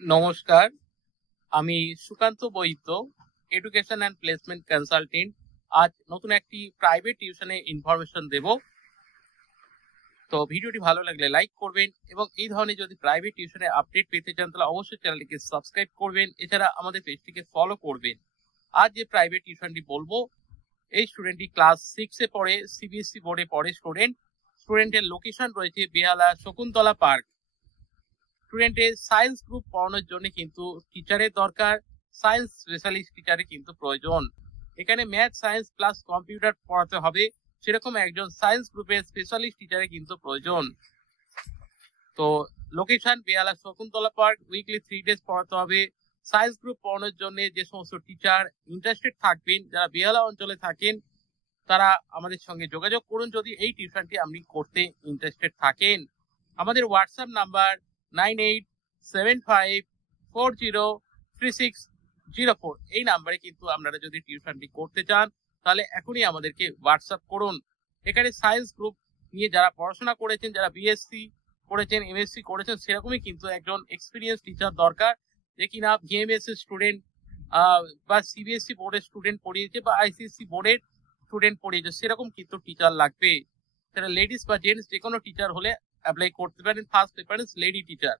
নমস্কার, আমি সুকান্ত বৈদ্য, education and placement consultant. আজ নতুন একটি প্রাইভেট টিউশনে ইনফরমেশন দেব। তো ভিডিওটি ভালো লাগলে লাইক করবেন এবং এই ধরনের যদি প্রাইভেট টিউশনের আপডেট পেতে চান তাহলে অবশ্যই চ্যানেলটিকে সাবস্ক্রাইব করবেন। এছাড়া আমাদের পেজটিকে ফলো করবেন। আজ যে প্রাইভেট টিউশনটি বলবো, এই স্টুডেন্টটি ক্লাস 6 এ পড়ে, সিবিএসসি বোর্ডে পড়ে স্টুডেন্টের লোকেশন রয়েছে বেহালা শকুন্তলা পার্ক। স্টুডেন্টের সায়েন্স গ্রুপ পড়ানোর জন্য কিন্তু টিচারের দরকার, সায়েন্স স্পেশালিস্ট টিচারের কিন্তু প্রয়োজন। এখানে ম্যাথ, সায়েন্স প্লাস কম্পিউটার পড়াতে হবে, সেরকম একজন সায়েন্স গ্রুপের স্পেশালিস্ট টিচারের কিন্তু প্রয়োজন। তো লোকেশন বেহালা শকুন্তলা পার্ক, উইকলি 3 ডেজ পড়াতে হবে। সায়েন্স গ্রুপ পড়ানোর জন্য যে সমস্ত টিচার ইন্টারেস্টেড থাকবেন, যারা বেহালা অঞ্চলে থাকেন, তারা আমাদের সঙ্গে যোগাযোগ করুন যদি এই টিউশনটি আপনি করতে ইন্টারেস্টেড থাকেন। আমাদের হোয়াটসঅ্যাপ নাম্বার 9875403604। এই নাম্বারে কিন্তু আপনারা যদি টিউশনটি করতে চান তাহলে এখনই আমাদেরকে হোয়াটসঅ্যাপ করুন। এখানে সায়েন্স গ্রুপ নিয়ে যারা পড়াশোনা করেছেন, যারা বিএসসি করেছেন, এমএসসি করেছেন, সেরকমই কিন্তু একজন এক্সপিরিয়েন্স টিচার দরকার, যে কিনা ভিএমএস এর স্টুডেন্ট বা সিবিএসসি বোর্ডের স্টুডেন্ট পড়িয়েছে বা আইসিএসসি বোর্ডের স্টুডেন্ট পড়িয়েছে, সেরকম কিন্তু টিচার লাগবে। সেটা লেডিস বা জেন্টস যে কোনো টিচার হলে অ্যাপ্লাই করতে পারেন। First preference lady teacher.